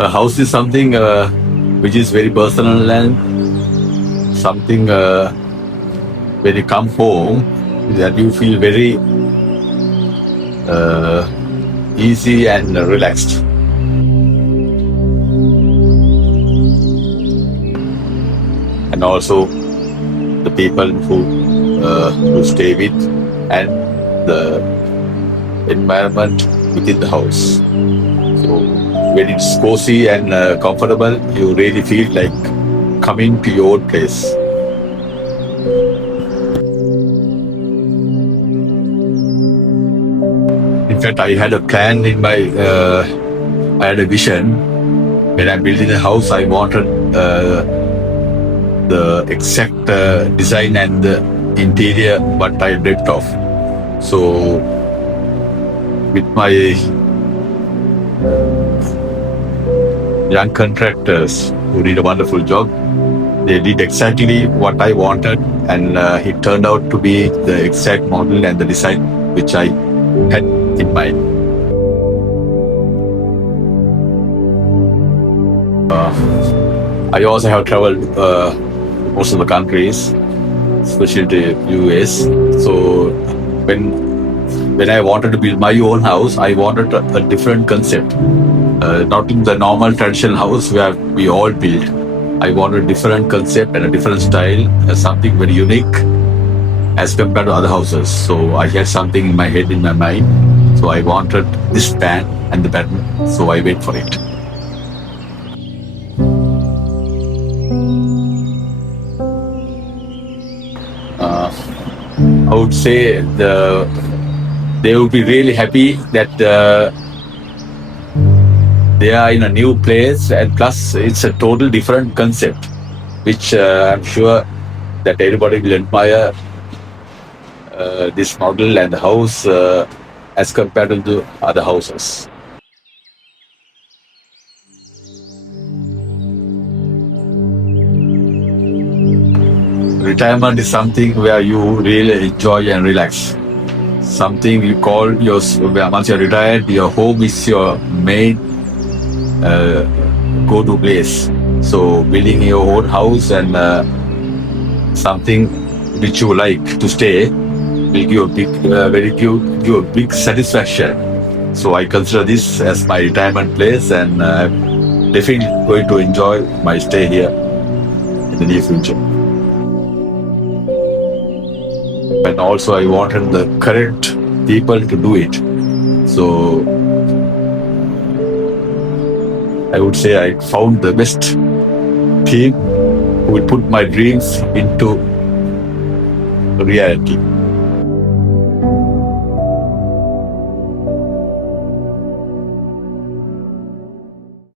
A house is something which is very personal and something when you come home that you feel very uh, easy and relaxed. And also the people who stay with and the environment within the house. So when it's cozy and comfortable, you really feel like coming to your own place. In fact, I had a plan in my, I had a vision. When I'm building a house, I wanted the exact design and the interior what I dreamt of. So with my young contractors who did a wonderful job, they did exactly what I wanted, and it turned out to be the exact model and the design which I had in mind. I also have traveled most of the countries, especially the US. So when I wanted to build my own house, I wanted a different concept. Not in the normal traditional house where we all build. I wanted a different concept and a different style, something very unique as compared to other houses. So I had something in my head, in my mind. So I wanted this pan and the pattern. So I went for it. I would say they would be really happy that they are in a new place, and plus it's a total different concept, which I'm sure that everybody will admire this model and the house as compared to the other houses. Retirement is something where you really enjoy and relax. Something you call your, once you're retired, your home is your main go-to place. So building your own house and something which you like to stay will give a big, give a big satisfaction. So I consider this as my retirement place, and I'm definitely going to enjoy my stay here in the near future. And also I wanted the correct people to do it. So I would say I found the best team who will put my dreams into reality.